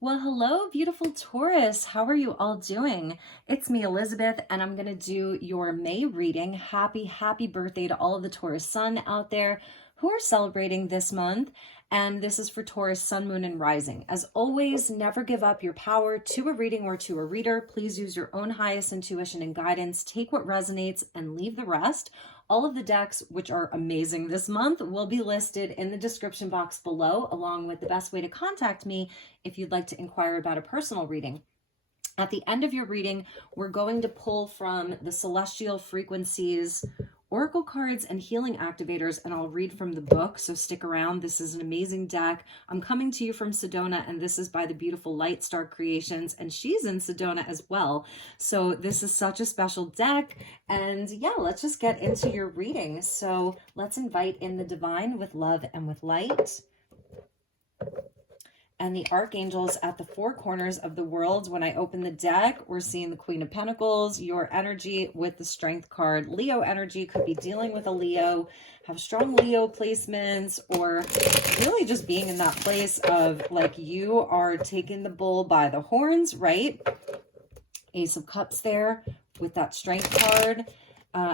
Well, hello, beautiful Taurus. How are you all doing? It's me, Elizabeth, and I'm going to do your May reading. Happy birthday to all of the Taurus sun out there who are celebrating this month. And this is for Taurus sun, moon, and rising. As always, never give up your power to a reading or to a reader. Please use your own highest intuition and guidance. Take what resonates and leave the rest. All of the decks, which are amazing this month, will be listed in the description box below, along with the best way to contact me if you'd like to inquire about a personal reading. At the end of your reading, we're going to pull from the Celestial Frequencies Oracle cards and healing activators, and I'll read from the book, so stick around. This is an amazing deck. I'm coming to you from Sedona, and this is by the beautiful Light Star Creations, and she's in Sedona as well. So this is such a special deck, and yeah, let's just get into your reading. So let's invite in the divine with love and with light. And the archangels at the four corners of the world. When I open the deck, we're seeing the Queen of Pentacles, your energy with the Strength card. Leo energy could be dealing with a Leo, have strong Leo placements, or really just being in that place of like you are taking the bull by the horns, right? Ace of Cups there with that Strength card.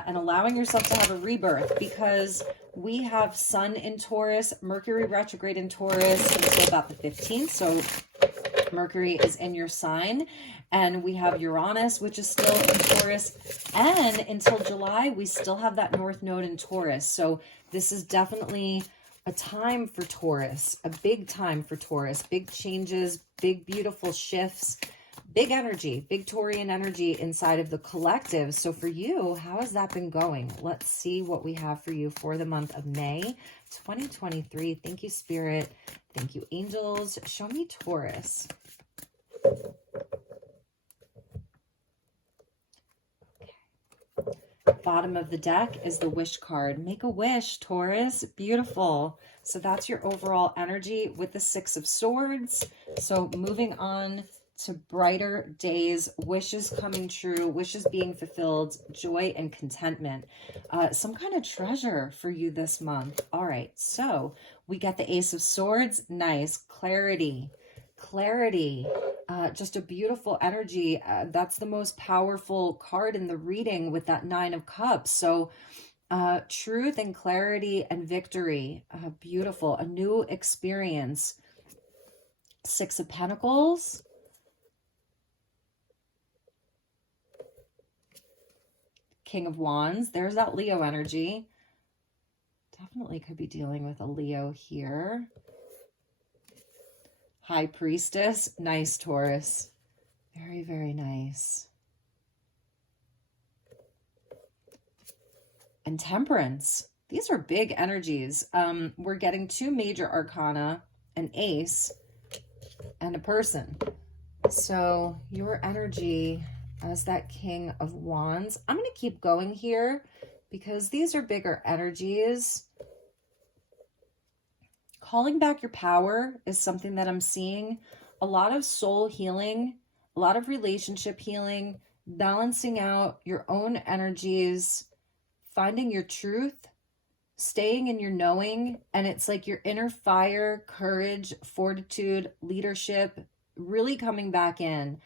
And allowing yourself to have a rebirth, because we have Sun in Taurus, Mercury retrograde in Taurus until about the 15th. So Mercury is in your sign, and we have Uranus, which is still in Taurus. And until July, we still have that North Node in Taurus. So this is definitely a time for Taurus, a big time for Taurus, big changes, big, beautiful shifts. Big energy, big Taurian energy inside of the collective. So for you, how has that been going? Let's see what we have for you for the month of May 2023. Thank you, Spirit. Thank you, angels. Show me Taurus. Okay. Bottom of the deck is the wish card. Make a wish, Taurus. Beautiful. So that's your overall energy with the Six of Swords. So moving on to brighter days, wishes coming true, wishes being fulfilled, joy and contentment. Some kind of treasure for you this month. All right, so we got the Ace of Swords. Nice. Clarity. Just a beautiful energy. That's the most powerful card in the reading with that Nine of Cups. So truth and clarity and victory. Beautiful. A new experience. Six of Pentacles. King of Wands. There's that Leo energy. Definitely could be dealing with a Leo here. High Priestess. Nice, Taurus. Very, very nice. And Temperance. These are big energies. We're getting two major arcana, an ace, and a person. So your energy as that King of Wands. I'm going to keep going here because these are bigger energies. Calling back your power is something that I'm seeing. A lot of soul healing, a lot of relationship healing, balancing out your own energies, finding your truth, staying in your knowing. And it's like your inner fire, courage, fortitude, leadership, really coming back in.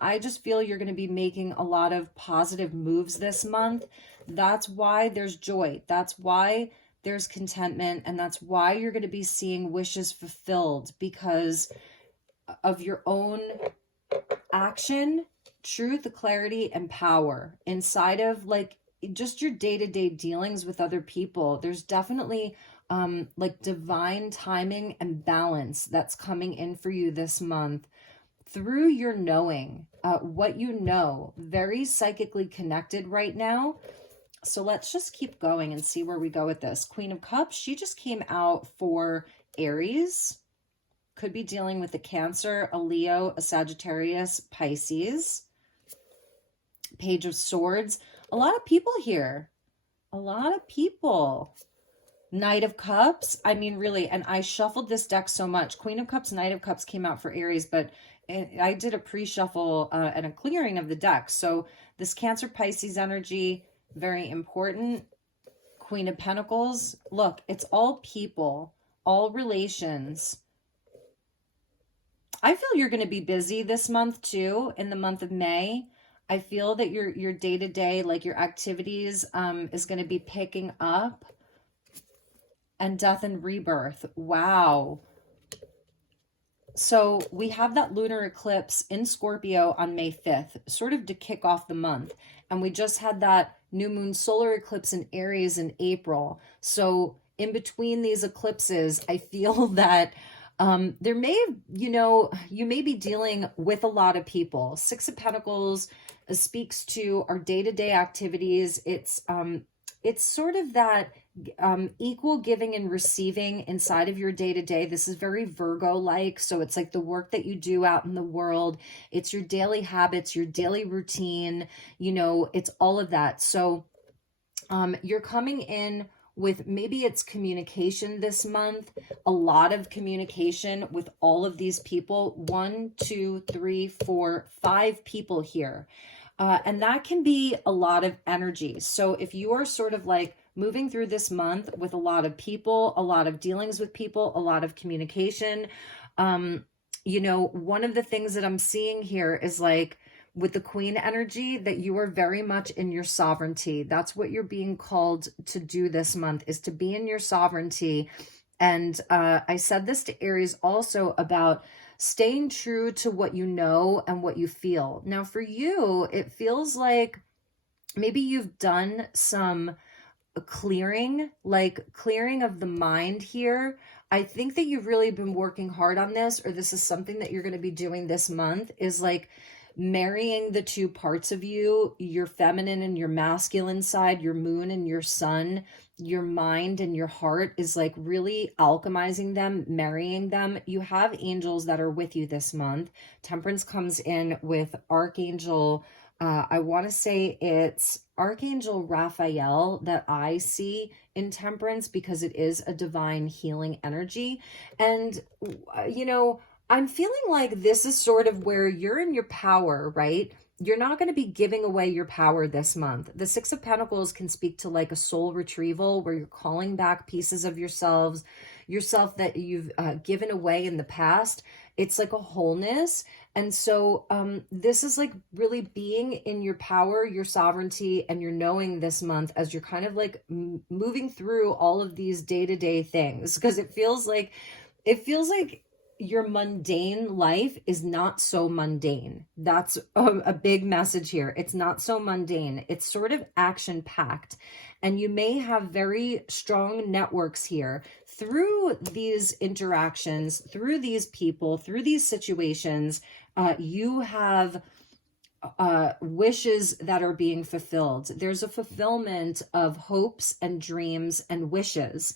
I just feel you're going to be making a lot of positive moves this month. That's why there's joy. That's why there's contentment. And that's why you're going to be seeing wishes fulfilled because of your own action, truth, clarity, and power inside of like just your day-to-day dealings with other people. There's definitely like divine timing and balance that's coming in for you this month. Through your knowing, what you know, very psychically connected right now. So let's just keep going and see where we go with this. Queen of Cups, she just came out for Aries. Could be dealing with a Cancer, a Leo, a Sagittarius, Pisces. Page of Swords. A lot of people here. A lot of people. Knight of Cups. I mean, really, and I shuffled this deck so much. Queen of Cups, Knight of Cups came out for Aries, but I did a pre-shuffle and a clearing of the deck. So this Cancer Pisces energy, very important. Queen of Pentacles. Look, it's all people, all relations. I feel you're going to be busy this month too, in the month of May. I feel that your day-to-day, like your activities, is going to be picking up. And death and rebirth. Wow. So we have that lunar eclipse in Scorpio on May 5th, sort of to kick off the month. And we just had that new moon solar eclipse in Aries in April. So in between these eclipses, I feel that there may have, you may be dealing with a lot of people. Six of Pentacles speaks to our day-to-day activities. It's sort of that equal giving and receiving inside of your day-to-day. This is very Virgo-like. So it's like the work that you do out in the world. It's your daily habits, your daily routine, it's all of that. So you're coming in with, maybe it's communication this month, a lot of communication with all of these people. 1, 2, 3, 4, 5 people here. And that can be a lot of energy. So if you are sort of like moving through this month with a lot of people, a lot of dealings with people, a lot of communication, one of the things that I'm seeing here is like with the Queen energy, that you are very much in your sovereignty. That's what you're being called to do this month, is to be in your sovereignty. And I said this to Aries also about staying true to what you know and what you feel. Now for you, it feels like maybe you've done some clearing of the mind here. I think that you've really been working hard on this, or this is something that you're going to be doing this month, is like marrying the two parts of you, your feminine and your masculine side, your moon and your sun, your mind and your heart, is like really alchemizing them, marrying them. You have angels that are with you this month. Temperance comes in with Archangel, I want to say it's Archangel Raphael that I see in Temperance, because it is a divine healing energy. And, I'm feeling like this is sort of where you're in your power, right? You're not going to be giving away your power this month. The Six of Pentacles can speak to like a soul retrieval, where you're calling back pieces of yourself that you've given away in the past. It's like a wholeness. And so this is like really being in your power, your sovereignty, and your knowing this month, as you're kind of like moving through all of these day-to-day things, because it feels like your mundane life is not so mundane. That's a big message here. It's not so mundane. It's sort of action packed. And you may have very strong networks here through these interactions, through these people, through these situations. You have wishes that are being fulfilled. There's a fulfillment of hopes and dreams and wishes.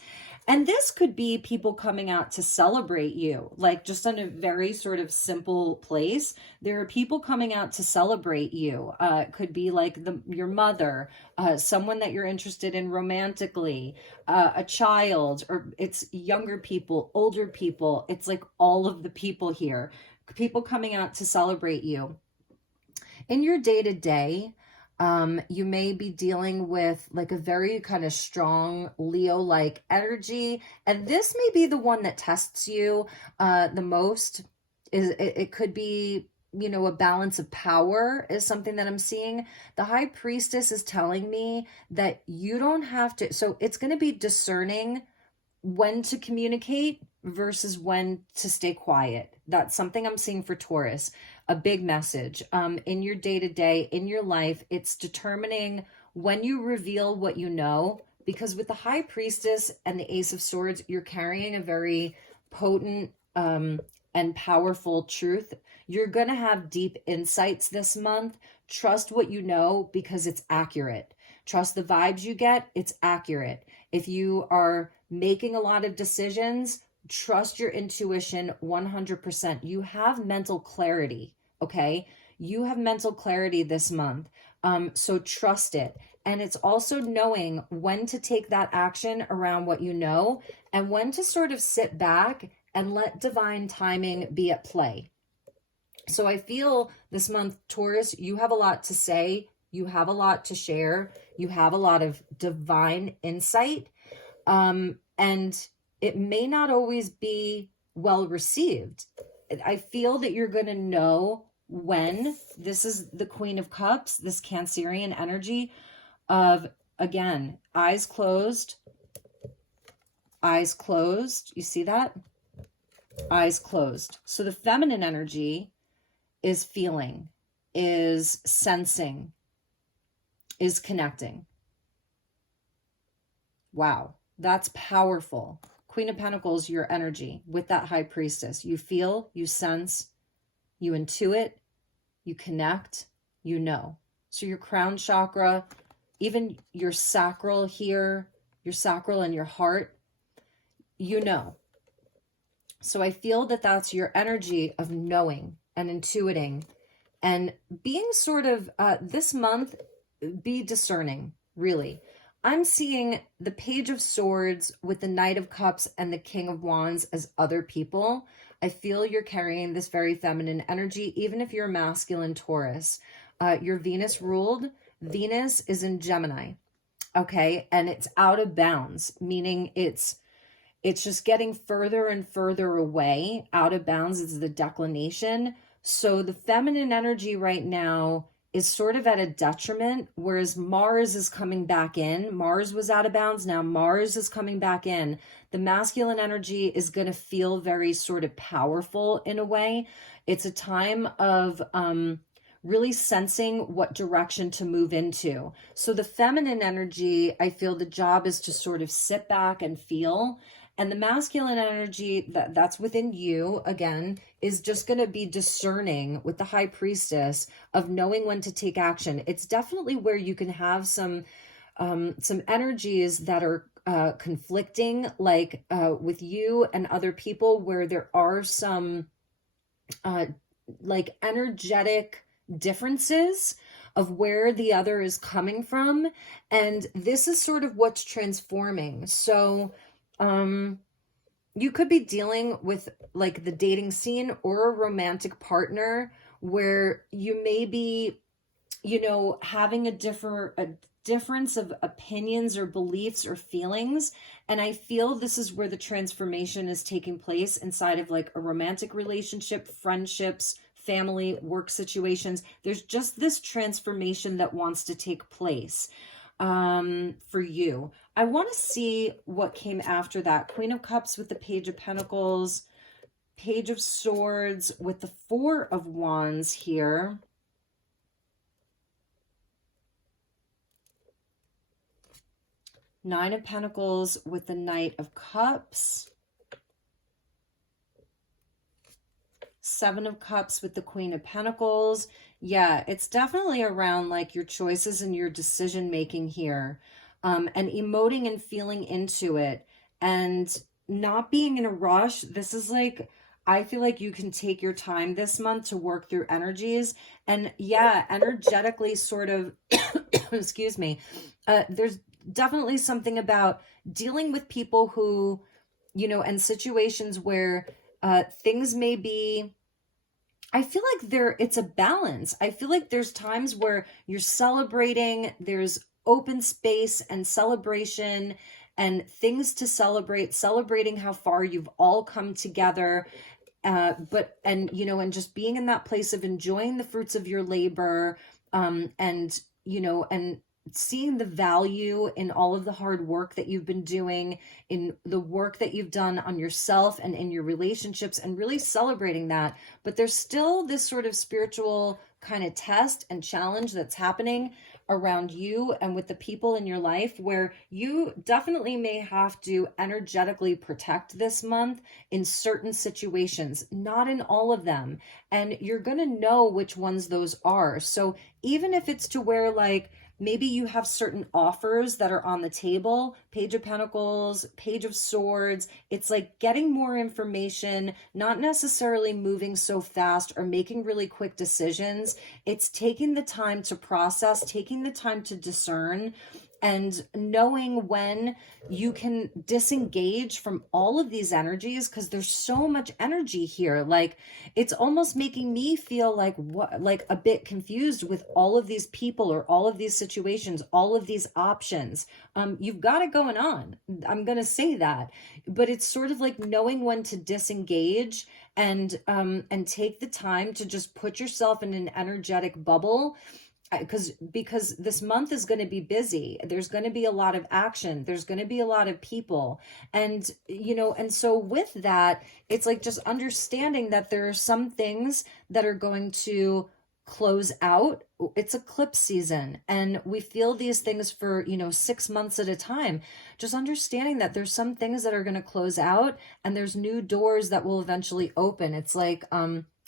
And this could be people coming out to celebrate you, like just in a very sort of simple place. There are people coming out to celebrate you. It could be like your mother, someone that you're interested in romantically, a child, or it's younger people, older people. It's like all of the people here, people coming out to celebrate you. In your day-to-day, you may be dealing with like a very kind of strong Leo-like energy. And this may be the one that tests you the most. It could be, a balance of power is something that I'm seeing. The High Priestess is telling me that you don't have to, so it's going to be discerning when to communicate versus when to stay quiet. That's something I'm seeing for Taurus. A big message in your day-to-day, in your life. It's determining when you reveal what you know, because with the High Priestess and the Ace of Swords, you're carrying a very potent and powerful truth. You're going to have deep insights this month. Trust what you know, because it's accurate. Trust the vibes you get. It's accurate. If you are making a lot of decisions, trust your intuition 100%. You have mental clarity, okay? You have mental clarity this month. So trust it. And it's also knowing when to take that action around what you know, and when to sort of sit back and let divine timing be at play. So I feel this month, Taurus, you have a lot to say. You have a lot to share. You have a lot of divine insight. And it may not always be well received. I feel that you're going to know when. This is the Queen of Cups, this Cancerian energy of, again, eyes closed. Eyes closed. You see that? Eyes closed. So the feminine energy is feeling, is sensing, is connecting. Wow, that's powerful. Queen of Pentacles, your energy with that High Priestess. You feel, you sense, you intuit, you connect, you know. So your crown chakra, even your sacral here, your sacral and your heart, you know. So I feel that that's your energy of knowing and intuiting and being sort of, this month, be discerning, really. I'm seeing the Page of Swords with the Knight of Cups and the King of Wands as other people. I feel you're carrying this very feminine energy, even if you're a masculine Taurus. You're Venus ruled. Venus is in Gemini, okay? And it's out of bounds, meaning it's just getting further and further away. Out of bounds is the declination. So the feminine energy right now is sort of at a detriment, whereas Mars is coming back in. Mars was out of bounds. Now Mars is coming back in. The masculine energy is going to feel very sort of powerful in a way. It's a time of really sensing what direction to move into. So the feminine energy, I feel the job is to sort of sit back and feel. And the masculine energy that's within you, again, is just going to be discerning with the High Priestess of knowing when to take action. It's definitely where you can have some energies that are conflicting, like with you and other people, where there are some like energetic differences of where the other is coming from. And this is sort of what's transforming. So you could be dealing with like the dating scene or a romantic partner where you may be, you know, having a difference of opinions or beliefs or feelings. And I feel this is where the transformation is taking place inside of like a romantic relationship, friendships, family, work situations. There's just this transformation that wants to take place for you. I want to see what came after that. Queen of Cups with the Page of Pentacles, Page of Swords with the Four of Wands here. Nine of Pentacles with the Knight of Cups. Seven of Cups with the Queen of Pentacles. Yeah, it's definitely around like your choices and your decision making here, and emoting and feeling into it and not being in a rush. This is like, I feel like you can take your time this month to work through energies. And yeah, energetically sort of, excuse me, there's definitely something about dealing with people who, you know, and situations where things may be, I feel like it's a balance. I feel like there's times where you're celebrating, there's open space and celebration and things to celebrate, celebrating how far you've all come together. And just being in that place of enjoying the fruits of your labor, and seeing the value in all of the hard work that you've been doing, in the work that you've done on yourself and in your relationships, and really celebrating that. But there's still this sort of spiritual kind of test and challenge that's happening around you and with the people in your life, where you definitely may have to energetically protect this month in certain situations, not in all of them. And you're going to know which ones those are. So even if it's to where like, maybe you have certain offers that are on the table, Page of Pentacles, Page of Swords. It's like getting more information, not necessarily moving so fast or making really quick decisions. It's taking the time to process, taking the time to discern, and knowing when you can disengage from all of these energies, because there's so much energy here. Like, it's almost making me feel like what, like a bit confused with all of these people or all of these situations, all of these options. You've got it going on, I'm gonna say that, but it's sort of like knowing when to disengage and take the time to just put yourself in an energetic bubble, because this month is going to be busy. There's going to be a lot of action. There's going to be a lot of people. And, and so with that, it's like just understanding that there are some things that are going to close out. It's eclipse season, and we feel these things for, 6 months at a time. Just understanding that there's some things that are going to close out, and there's new doors that will eventually open. It's like,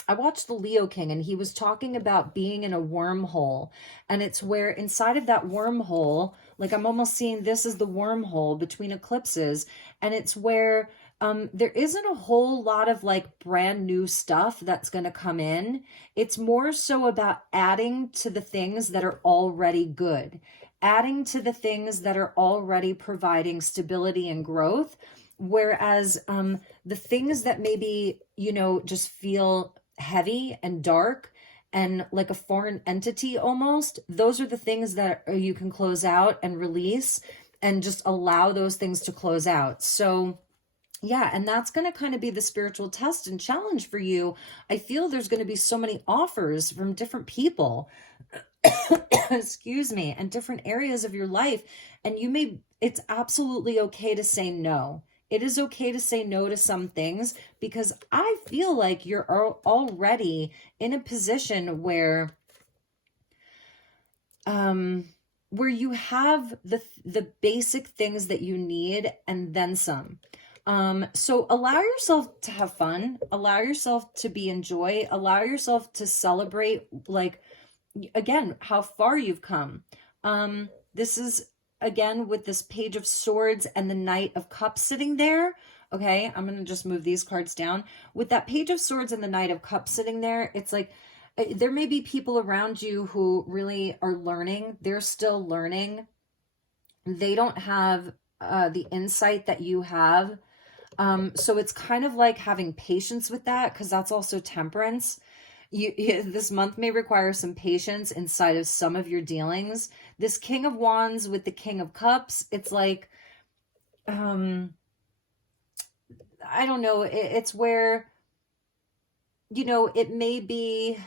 I watched the Leo King, and he was talking about being in a wormhole, and it's where inside of that wormhole, like I'm almost seeing this as the wormhole between eclipses, and it's where there isn't a whole lot of like brand new stuff that's going to come in. It's more so about adding to the things that are already good, adding to the things that are already providing stability and growth. Whereas the things that maybe, just feel heavy and dark and like a foreign entity almost, those are the things that you can close out and release and just allow those things to close out. So yeah, and that's going to kind of be the spiritual test and challenge for you. I feel there's going to be so many offers from different people, excuse me, and different areas of your life. And it's absolutely okay to say no. It is okay to say no to some things, because I feel like you're already in a position where you have the basic things that you need and then some. So allow yourself to have fun, allow yourself to be enjoy, allow yourself to celebrate, like, again, how far you've come. This is, again, with this Page of Swords and the Knight of Cups sitting there. Okay, I'm going to just move these cards down. With that Page of Swords and the Knight of Cups sitting there, it's like, there may be people around you who really are learning. They're still learning. They don't have the insight that you have. So it's kind of like having patience with that, because that's also Temperance. This month may require some patience inside of some of your dealings. This King of Wands with the King of Cups, it's like, I don't know. It's where, it may be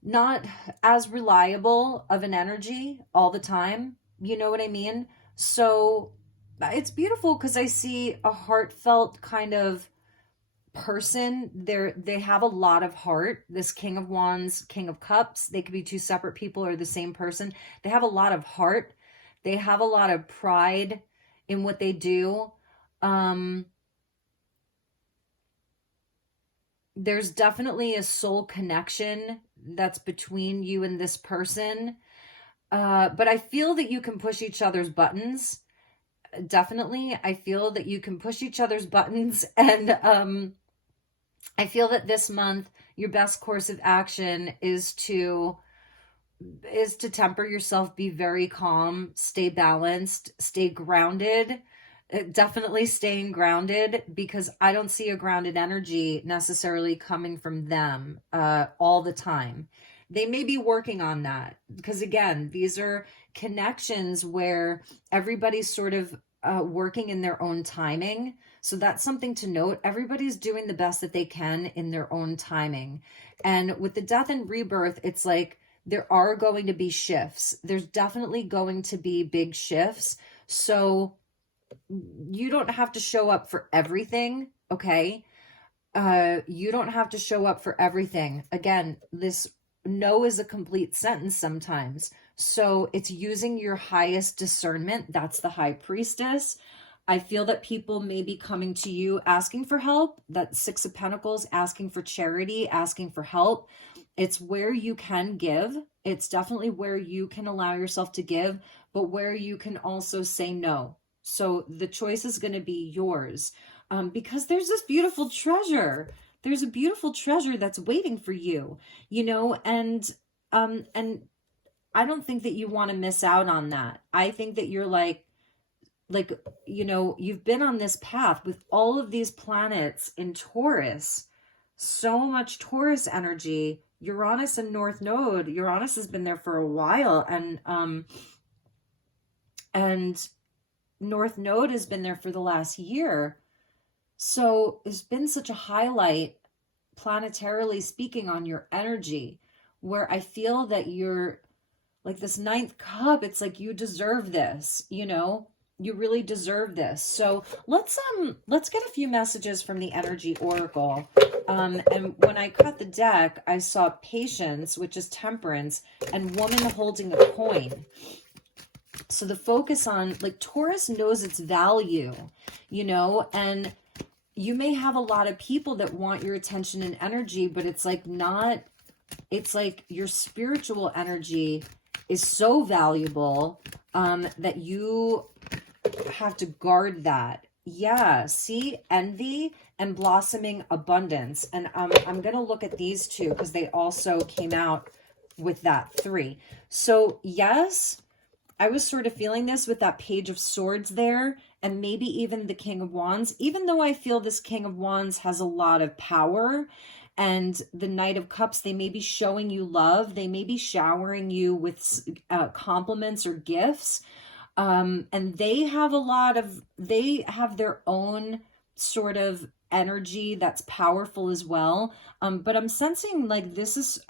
not as reliable of an energy all the time. You know what I mean? So it's beautiful, because I see a heartfelt kind of person there. They have a lot of heart. This King of Wands, King of Cups, they could be two separate people or the same person. They have a lot of heart. They have a lot of pride in what they do. There's definitely a soul connection that's between you and this person. But I feel that you can push each other's buttons. Definitely. I feel that you can push each other's buttons. And I feel that this month, your best course of action is to temper yourself, be very calm, stay balanced, stay grounded. Definitely staying grounded, because I don't see a grounded energy necessarily coming from them all the time. They may be working on that, because again, these are connections where everybody's sort of working in their own timing. So that's something to note. Everybody's doing the best that they can in their own timing. And with the Death and Rebirth, it's like there are going to be shifts. There's definitely going to be big shifts. So you don't have to show up for everything, okay? You don't have to show up for everything. Again, this no is a complete sentence sometimes. So it's using your highest discernment. That's the High Priestess. I feel that people may be coming to you asking for help. That Six of Pentacles, asking for charity, asking for help. It's where you can give. It's definitely where you can allow yourself to give, but where you can also say no. So the choice is going to be yours, because there's this beautiful treasure. There's a beautiful treasure that's waiting for you, and I don't think that you want to miss out on that. I think that you're like, you know, you've been on this path with all of these planets in Taurus, so much Taurus energy, Uranus and North Node. Uranus has been there for a while, and North Node has been there for the last year. So there's been such a highlight, planetarily speaking, on your energy, where I feel that you're like this ninth cup. It's like you deserve this, you know, you really deserve this. So let's get a few messages from the energy oracle. And when I cut the deck, I saw patience, which is temperance, and woman holding a coin. So the focus on, like, Taurus knows its value, you know, and you may have a lot of people that want your attention and energy, but it's like not, it's like your spiritual energy is so valuable that you have to guard that. Yeah, see, envy and blossoming abundance. And I'm going to look at these two because they also came out with that 3. So yes, I was sort of feeling this with that Page of Swords there, and maybe even the King of Wands, even though I feel this King of Wands has a lot of power. And the Knight of Cups, they may be showing you love. They may be showering you with compliments or gifts. And they have they have their own sort of energy that's powerful as well. But I'm sensing like this is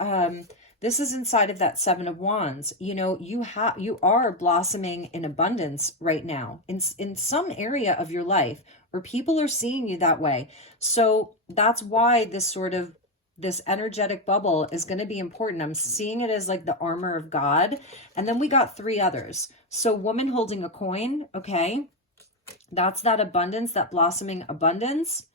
inside of that 7 of Wands. You know, you are blossoming in abundance right now in some area of your life, or people are seeing you that way. So that's why this energetic bubble is going to be important. I'm seeing it as like the armor of God. And then we got 3 others. So woman holding a coin. Okay. That's that abundance, that blossoming abundance.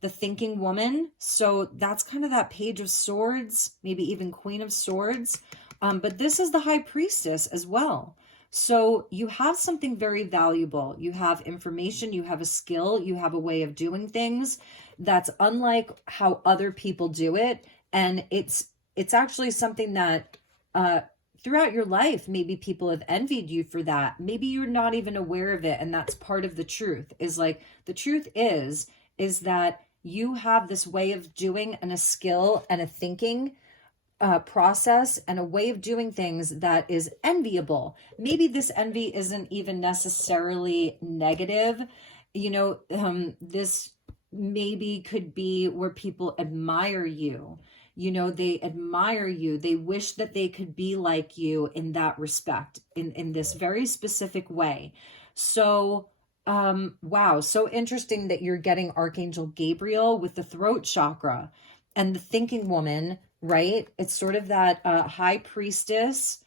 The thinking woman. So that's kind of that Page of Swords, maybe even Queen of Swords. But this is the High Priestess as well. So you have something very valuable. You have information, you have a skill, you have a way of doing things that's unlike how other people do it. And it's actually something that throughout your life, maybe people have envied you for that. Maybe you're not even aware of it. And that's part of the truth, is like, the truth is that you have this way of doing and a skill and a thinking process and a way of doing things that is enviable. Maybe this envy isn't even necessarily negative. You know, this maybe could be where people admire you. You know, they admire you. They wish that they could be like you in that respect, in this very specific way. So, wow. So interesting that you're getting Archangel Gabriel with the throat chakra and the thinking woman, right? It's sort of that high priestess,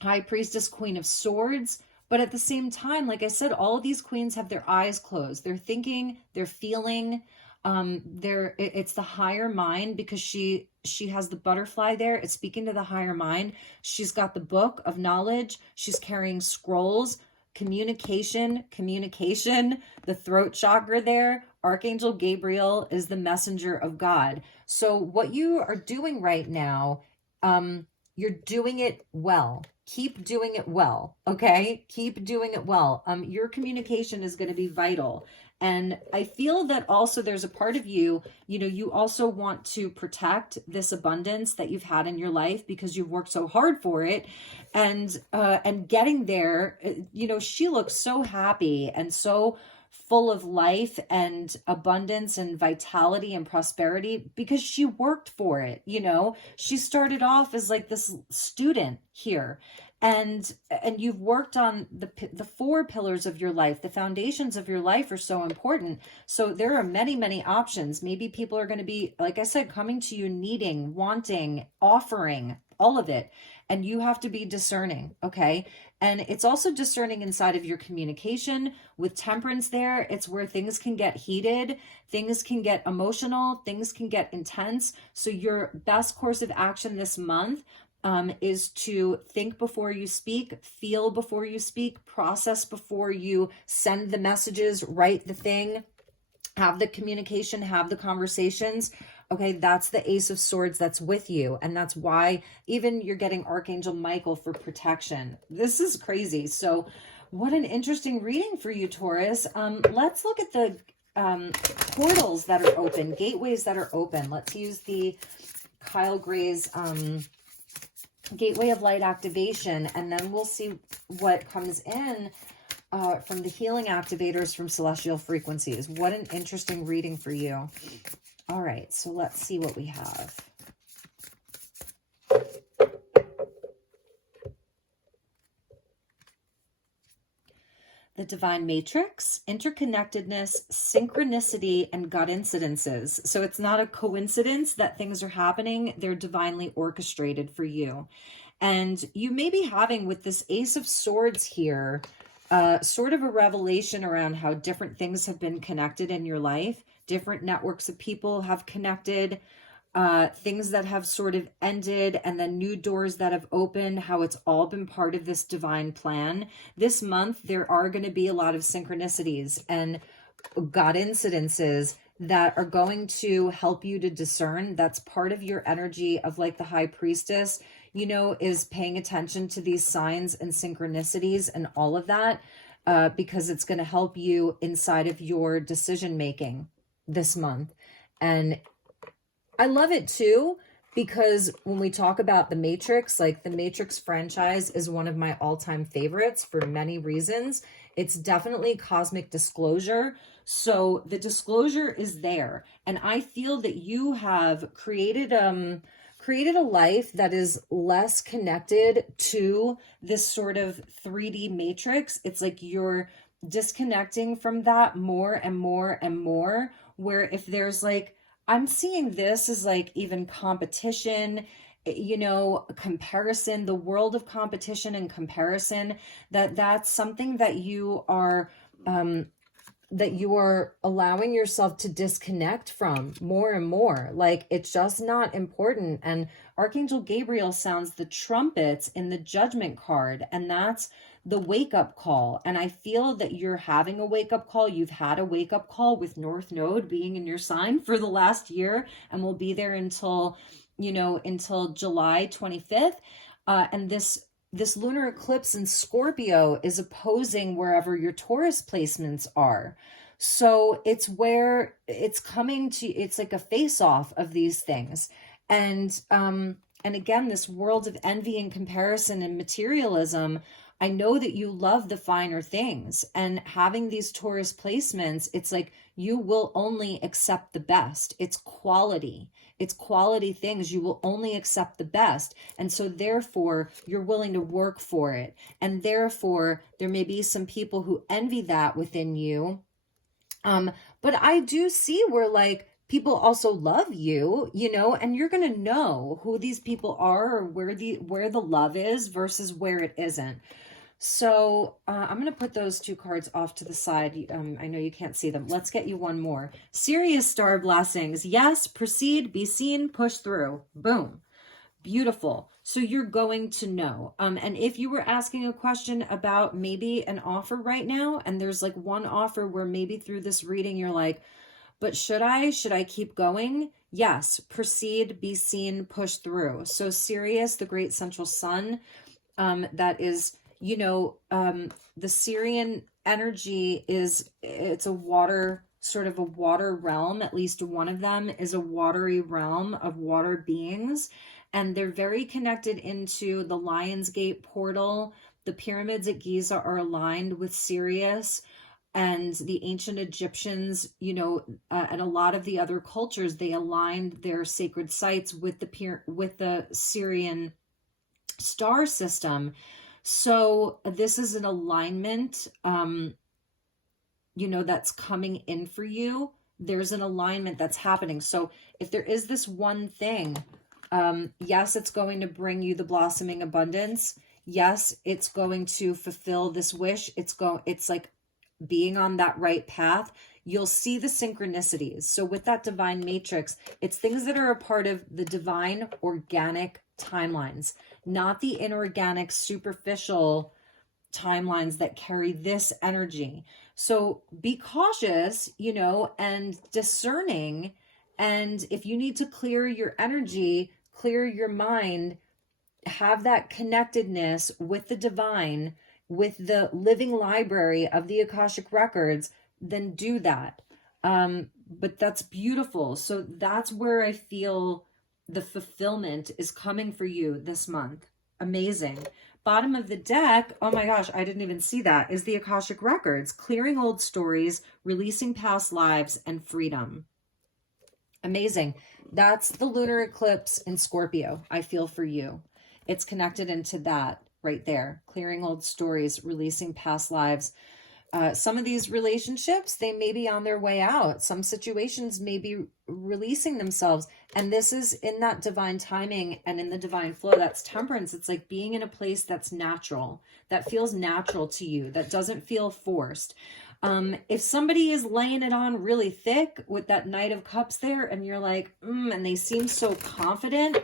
Queen of Swords. But at the same time, like I said, all of these queens have their eyes closed. They're thinking, they're feeling, it's the higher mind, because she has the butterfly there. It's speaking to the higher mind. She's got the book of knowledge. She's carrying scrolls, communication, the throat chakra there. Archangel Gabriel is the messenger of God. So what you are doing right now, you're doing it well. Keep doing it well. Okay. Keep doing it well. Your communication is going to be vital. And I feel that also there's a part of you, you know, you also want to protect this abundance that you've had in your life because you've worked so hard for it. And getting there, you know, she looks so happy and so full of life and abundance and vitality and prosperity because she worked for it. You know, she started off as like this student here, and you've worked on the 4 pillars of your life. The foundations of your life are so important. So there are many options. Maybe people are going to be, like I said, coming to you needing, wanting, offering, all of it. And you have to be discerning. Okay. And it's also discerning inside of your communication with temperance there. It's where things can get heated, things can get emotional, things can get intense. So your best course of action this month is to think before you speak, feel before you speak, process before you send the messages, write the thing, have the communication, have the conversations. Okay, that's the Ace of Swords that's with you. And that's why even you're getting Archangel Michael for protection. This is crazy. So what an interesting reading for you, Taurus. Let's look at the portals that are open, gateways that are open. Let's use the Kyle Gray's Gateway of Light activation, and then we'll see what comes in from the healing activators from celestial frequencies. What an interesting reading for you. All right, so let's see what we have. The Divine Matrix, interconnectedness, synchronicity, and God incidences. So it's not a coincidence that things are happening. They're divinely orchestrated for you. And you may be having with this Ace of Swords here, sort of a revelation around how different things have been connected in your life. Different networks of people have connected. Things that have sort of ended and then new doors that have opened, how it's all been part of this divine plan. This month, there are going to be a lot of synchronicities and God incidences that are going to help you to discern. That's part of your energy of like the High Priestess, you know, is paying attention to these signs and synchronicities and all of that, because it's going to help you inside of your decision making this month. And I love it too, because when we talk about the Matrix, like the Matrix franchise is one of my all-time favorites for many reasons. It's definitely cosmic disclosure. So the disclosure is there. And I feel that you have created a life that is less connected to this sort of 3D matrix. It's like you're disconnecting from that more and more and more, where if there's like, I'm seeing this as like even competition, you know, comparison, the world of competition and comparison, that's something that you are allowing yourself to disconnect from more and more. Like it's just not important. And Archangel Gabriel sounds the trumpets in the Judgment card, and that's the wake-up call. And I feel that you're having a wake-up call. You've had a wake-up call with North Node being in your sign for the last year, and will be there until, you know, until July 25th. And this lunar eclipse in Scorpio is opposing wherever your Taurus placements are. So it's where it's coming to, it's like a face-off of these things. And again, this world of envy and comparison and materialism, I know that you love the finer things, and having these Taurus placements, it's like you will only accept the best. It's quality things. You will only accept the best. And so therefore you're willing to work for it. And therefore there may be some people who envy that within you. But I do see where like people also love you, you know, and you're going to know who these people are, or where the love is versus where it isn't. So I'm going to put those two cards off to the side. I know you can't see them. Let's get you one more. Sirius star blessings. Yes, proceed, be seen, push through. Boom. Beautiful. So you're going to know. And if you were asking a question about maybe an offer right now, and there's like one offer where maybe through this reading you're like, but should I keep going? Yes, proceed, be seen, push through. So Sirius, the great central sun, that is, you know, the Syrian energy it's a water, sort of a water realm. At least one of them is a watery realm of water beings. And they're very connected into the Lion's Gate portal. The pyramids at Giza are aligned with Sirius, and the ancient Egyptians, you know, and a lot of the other cultures, they aligned their sacred sites with the Syrian star system. So this is an alignment, you know, that's coming in for you. There's an alignment that's happening. So if there is this one thing, yes, it's going to bring you the blossoming abundance. Yes, it's going to fulfill this wish. It's like being on that right path. You'll see the synchronicities. So with that divine matrix, it's things that are a part of the divine organic timelines, not the inorganic superficial timelines that carry this energy. So be cautious, you know, and discerning, And if you need to clear your energy, clear your mind, have that connectedness with the divine, with the living library of the Akashic records, then do that. But that's beautiful. So that's where I feel the fulfillment is coming for you this month. Amazing. Bottom of the deck, oh my gosh, I didn't even see that, is the Akashic records, clearing old stories, releasing past lives, and freedom. Amazing. That's the lunar eclipse in Scorpio. I feel for you. It's connected into that right there. Clearing old stories, releasing past lives. Some of these relationships, they may be on their way out. Some situations may be releasing themselves. And this is in that divine timing and in the divine flow. That's temperance. It's like being in a place that's natural, that feels natural to you, that doesn't feel forced. If somebody is laying it on really thick with that Knight of Cups there, and you're like, and they seem so confident,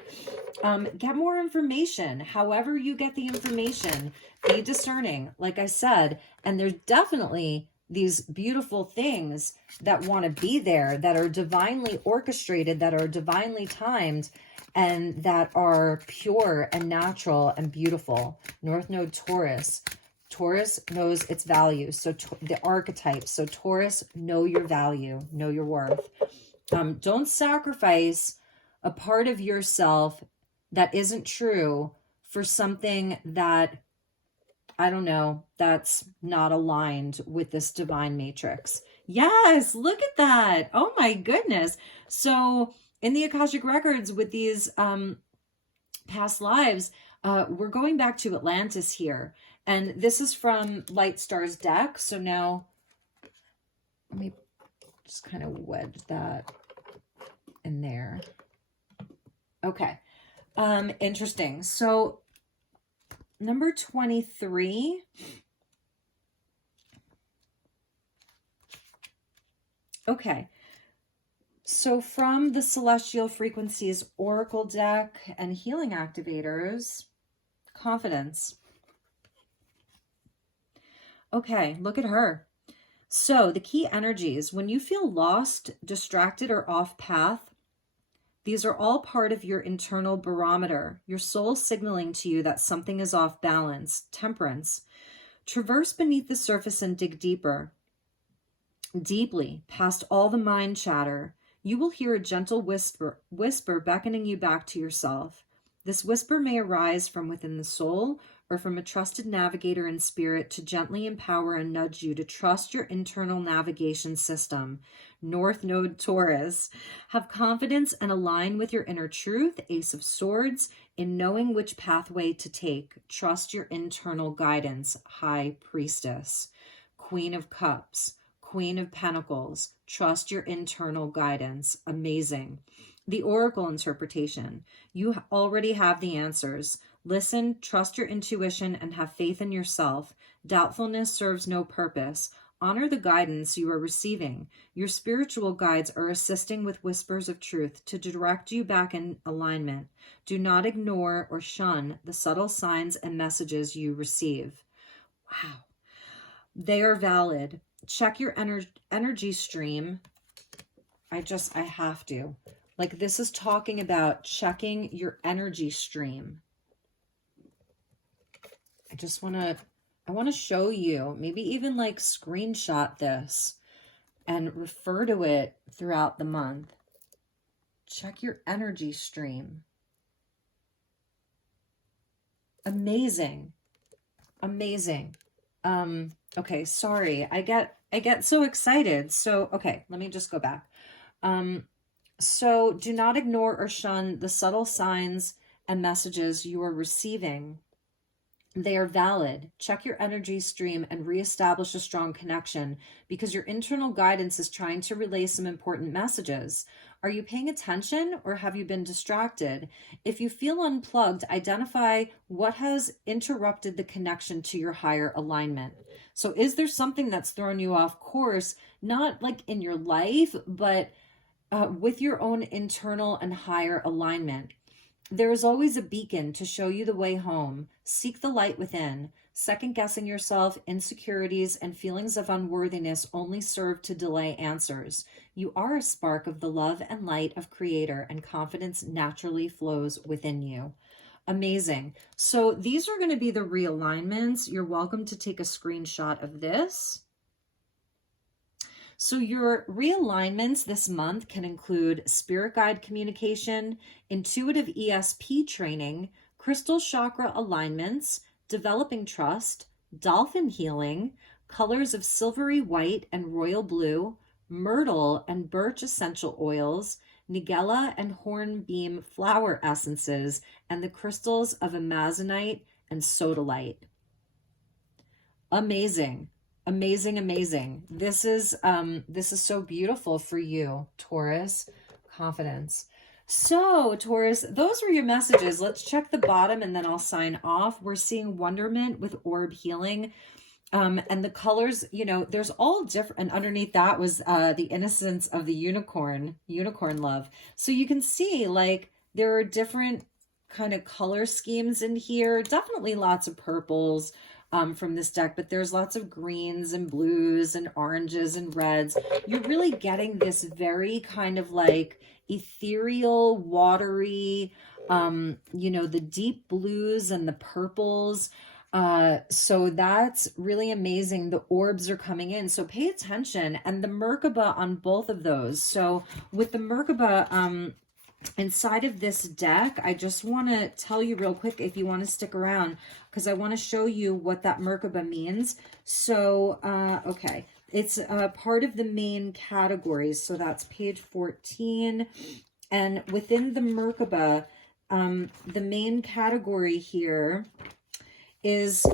get more information. However you get the information, be discerning, like I said. And there's definitely these beautiful things that want to be there, that are divinely orchestrated, that are divinely timed, and that are pure and natural and beautiful. North Node Taurus. Taurus knows its value. So the archetype. So Taurus, know your value, know your worth. Don't sacrifice a part of yourself that isn't true for something that, I don't know, that's not aligned with this divine matrix. Yes, look at that. Oh my goodness. So in the Akashic records with these past lives, we're going back to Atlantis here. And this is from Light Star's deck. So now let me just kind of wedge that in there. Okay. Interesting. So number 23. Okay. So from the Celestial Frequencies Oracle deck and Healing Activators, confidence. Okay, look at her. So the key energies, when you feel lost, distracted, or off path, these are all part of your internal barometer, your soul signaling to you that something is off balance. Temperance. Traverse beneath the surface and dig deeper. Deeply, past all the mind chatter, you will hear a gentle whisper beckoning you back to yourself. This whisper may arise from within the soul or from a trusted navigator in spirit to gently empower and nudge you to trust your internal navigation system. North Node Taurus. Have confidence and align with your inner truth, Ace of Swords, in knowing which pathway to take. Trust your internal guidance, High Priestess. Queen of Cups. Queen of Pentacles. Trust your internal guidance. Amazing. The Oracle interpretation. You already have the answers. Listen, trust your intuition, and have faith in yourself. Doubtfulness serves no purpose. Honor the guidance you are receiving. Your spiritual guides are assisting with whispers of truth to direct you back in alignment. Do not ignore or shun the subtle signs and messages you receive. Wow. They are valid. Check your energy stream. I have to. Like, this is talking about checking your energy stream. I want to show you, maybe even like screenshot this and refer to it throughout the month. Check your energy stream. Amazing. Amazing. Okay, sorry. I get so excited. So, okay, let me just go back. So do not ignore or shun the subtle signs and messages you are receiving. They are valid. Check your energy stream and reestablish a strong connection because your internal guidance is trying to relay some important messages. Are you paying attention or have you been distracted? If you feel unplugged, identify what has interrupted the connection to your higher alignment. So is there something that's thrown you off course, not like in your life, but with your own internal and higher alignment? There is always a beacon to show you the way home. Seek the light within. Second guessing yourself, insecurities, and feelings of unworthiness only serve to delay answers. You are a spark of the love and light of Creator, and confidence naturally flows within you. Amazing. So these are going to be the realignments. You're welcome to take a screenshot of this. So your realignments this month can include spirit guide communication, intuitive ESP training, crystal chakra alignments, developing trust, dolphin healing, colors of silvery white and royal blue, myrtle and birch essential oils, nigella and hornbeam flower essences, and the crystals of amazonite and sodalite. Amazing. Amazing, amazing. This is so beautiful for you, Taurus. Confidence. So, Taurus, those were your messages. Let's check the bottom and then I'll sign off. We're seeing wonderment with orb healing. And the colors, you know, there's all different, and underneath that was the innocence of the unicorn love. So you can see, like, there are different kind of color schemes in here. Definitely lots of purples from this deck, but there's lots of greens and blues and oranges and reds. You're really getting this very kind of like ethereal, watery, you know, the deep blues and the purples. So that's really amazing. The orbs are coming in, so pay attention. And the Merkaba on both of those. So with the Merkaba, inside of this deck, I just want to tell you real quick, if you want to stick around, because I want to show you what that Merkaba means. So, okay, it's part of the main categories. So that's page 14. And within the Merkaba, the main category here is,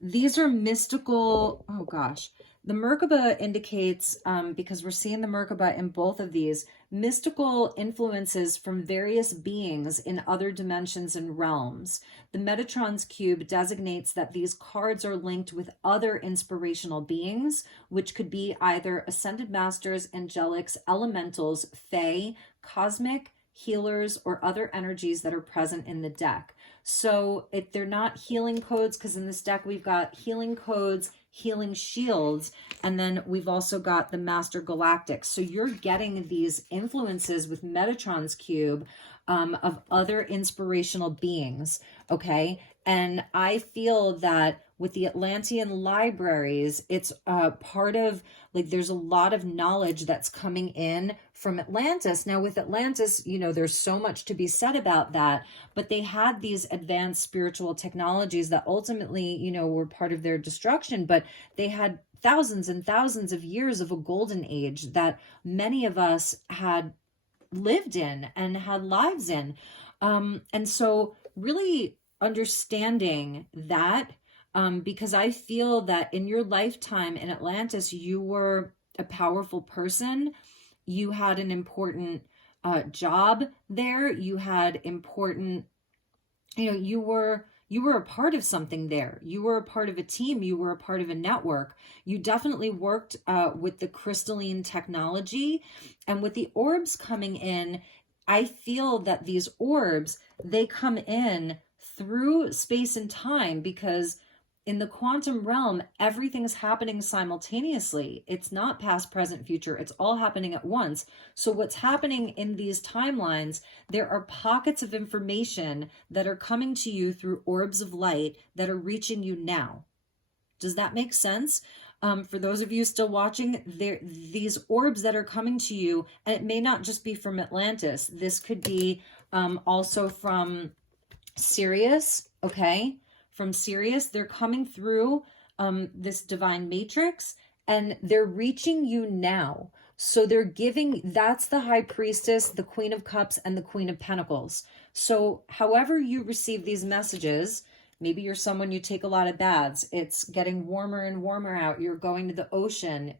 these are mystical, oh gosh. The Merkaba indicates, because we're seeing the Merkaba in both of these, mystical influences from various beings in other dimensions and realms. The Metatron's cube designates that these cards are linked with other inspirational beings, which could be either ascended masters, angelics, elementals, fae, cosmic, healers, or other energies that are present in the deck. So if they're not healing codes, because in this deck we've got healing codes, healing shields, and then we've also got the Master Galactic. So you're getting these influences with Metatron's cube of other inspirational beings, okay? And I feel that with the Atlantean libraries, it's part of, like, there's a lot of knowledge that's coming in from Atlantis. Now with Atlantis, you know, there's so much to be said about that, but they had these advanced spiritual technologies that ultimately, you know, were part of their destruction, but they had thousands and thousands of years of a golden age that many of us had lived in and had lives in. And so really understanding that, because I feel that in your lifetime in Atlantis, you were a powerful person. You had an important job there. You had important, you know, you were a part of something there. You were a part of a team. You were a part of a network. You definitely worked with the crystalline technology. And with the orbs coming in, I feel that these orbs, they come in through space and time, because in the quantum realm, everything's happening simultaneously. It's not past, present, future. It's all happening at once. So what's happening in these timelines, there are pockets of information that are coming to you through orbs of light that are reaching you now. Does that make sense? For those of you still watching, these orbs that are coming to you, and it may not just be from Atlantis. This could be also from Sirius, okay? From Sirius, they're coming through this divine matrix, and they're reaching you now. So they're giving, that's the High Priestess, the Queen of Cups, and the Queen of Pentacles. So however you receive these messages, maybe you're someone, you take a lot of baths, it's getting warmer and warmer out, you're going to the ocean,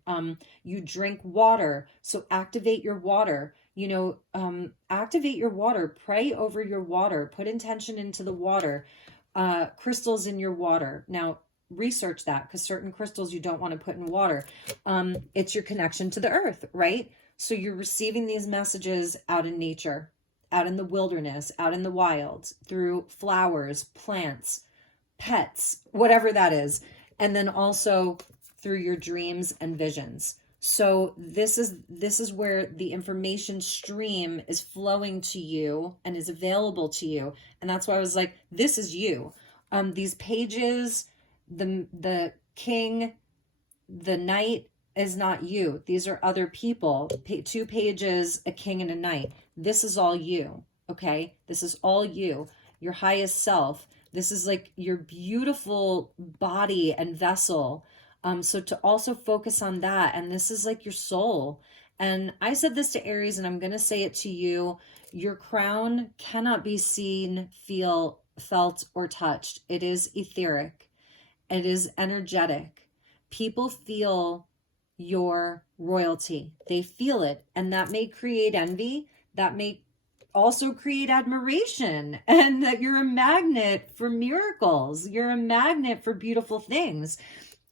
you drink water, so activate your water. You know, activate your water, pray over your water, put intention into the water. Crystals in your water. Now, research that, because certain crystals you don't want to put in water. It's your connection to the earth, right? So you're receiving these messages out in nature, out in the wilderness, out in the wilds, through flowers, plants, pets, whatever that is. And then also through your dreams and visions. So this is where the information stream is flowing to you and is available to you. And that's why I was like, this is you. These pages, the king, the knight is not you. These are other people. 2 pages, a king and a knight. This is all you. Okay? This is all you. Your highest self. This is like your beautiful body and vessel. So to also focus on that, and this is like your soul. And I said this to Aries, and I'm going to say it to you. Your crown cannot be seen, felt, or touched. It is etheric. It is energetic. People feel your royalty. They feel it. And that may create envy. That may also create admiration, and that you're a magnet for miracles. You're a magnet for beautiful things.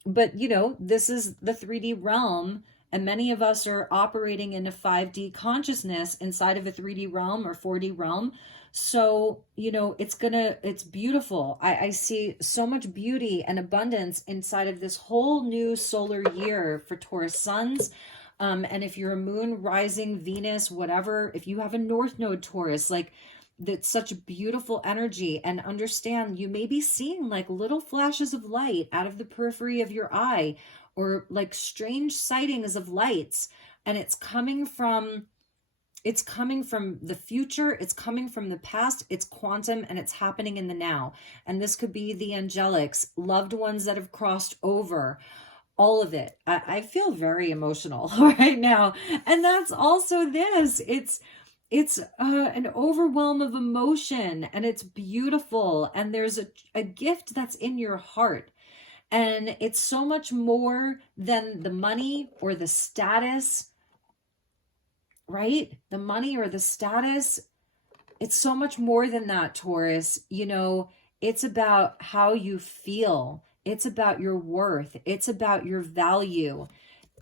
But, you know, this is the 3D realm, and many of us are operating in a 5D consciousness inside of a 3D realm or 4D realm. So, you know, it's beautiful. I see so much beauty and abundance inside of this whole new solar year for Taurus suns. And if you're a moon, rising, Venus, whatever, if you have a North Node Taurus, like, that's such beautiful energy. And understand, you may be seeing like little flashes of light out of the periphery of your eye, or like strange sightings of lights. And it's coming from the future. It's coming from the past. It's quantum, and it's happening in the now. And this could be the angelics, loved ones that have crossed over. All of it. I feel very emotional right now. And that's also this. It's an overwhelm of emotion, and it's beautiful. And there's a gift that's in your heart. And it's so much more than the money or the status, right? The money or the status. It's so much more than that, Taurus. You know, it's about how you feel. It's about your worth. It's about your value.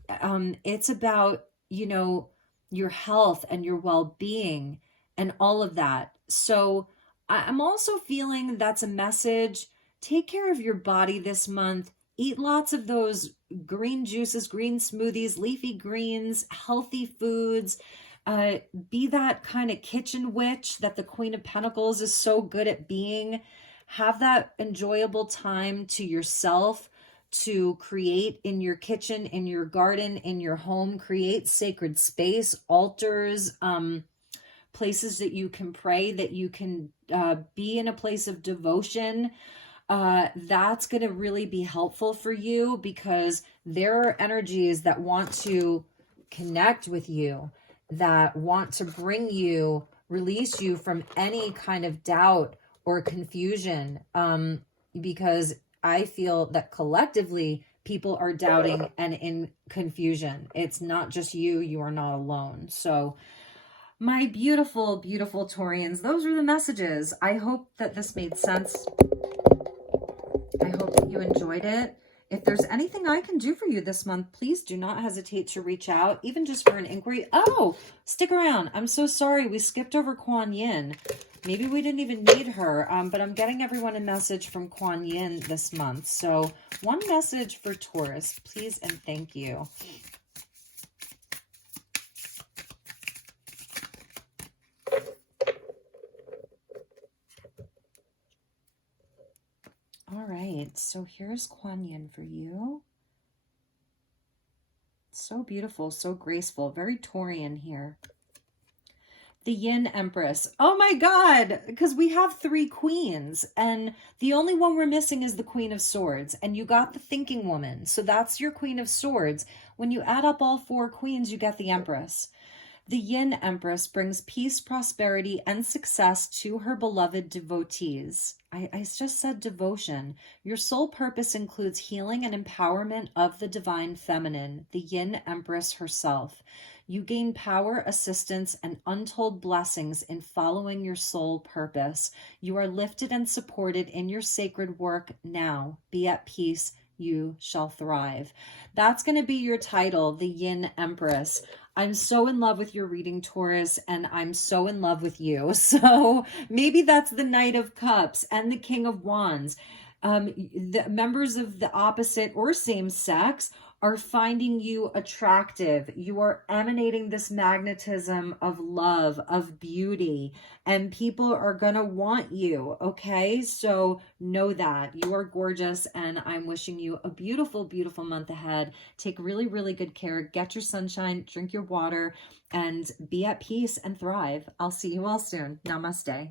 It's about, you know, your health and your well-being and all of that. So I'm also feeling that's a message. Take care of your body this month. Eat lots of those green juices, green smoothies, leafy greens, healthy foods. Be that kind of kitchen witch that the Queen of Pentacles is so good at being. Have that enjoyable time to yourself to create in your kitchen, in your garden, in your home. Create sacred space, altars, places that you can pray, that you can be in a place of devotion. That's going to really be helpful for you, because there are energies that want to connect with you, that want to bring you, release you from any kind of doubt or confusion, because I feel that collectively people are doubting and in confusion. It's not just you. You are not alone. So my beautiful, beautiful Taurians, those are the messages. I hope that this made sense. I hope that you enjoyed it. If there's anything I can do for you this month, please do not hesitate to reach out, even just for an inquiry. Oh, stick around. I'm so sorry. We skipped over Kuan Yin. Maybe we didn't even need her, but I'm getting everyone a message from Kuan Yin this month. So one message for Taurus, please and thank you. All right, so here's Kuan Yin for you. So beautiful, so graceful, very Taurian here. The Yin Empress. Oh my God, because we have 3 queens, and the only one we're missing is the Queen of Swords, and you got the Thinking Woman. So that's your Queen of Swords. When you add up all 4 queens, you get the Empress. The Yin Empress brings peace, prosperity, and success to her beloved devotees. I just said devotion. Your sole purpose includes healing and empowerment of the divine feminine, the Yin Empress herself. You gain power, assistance, and untold blessings in following your soul purpose. You are lifted and supported in your sacred work now. Be at peace. You shall thrive. That's going to be your title, the Yin Empress. I'm so in love with your reading, Taurus, and I'm so in love with you. So maybe that's the Knight of Cups and the King of Wands. The members of the opposite or same sex are finding you attractive. You are emanating this magnetism of love, of beauty, and people are going to want you. Okay. So know that you are gorgeous, and I'm wishing you a beautiful, beautiful month ahead. Take really, really good care. Get your sunshine, drink your water, and be at peace and thrive. I'll see you all soon. Namaste.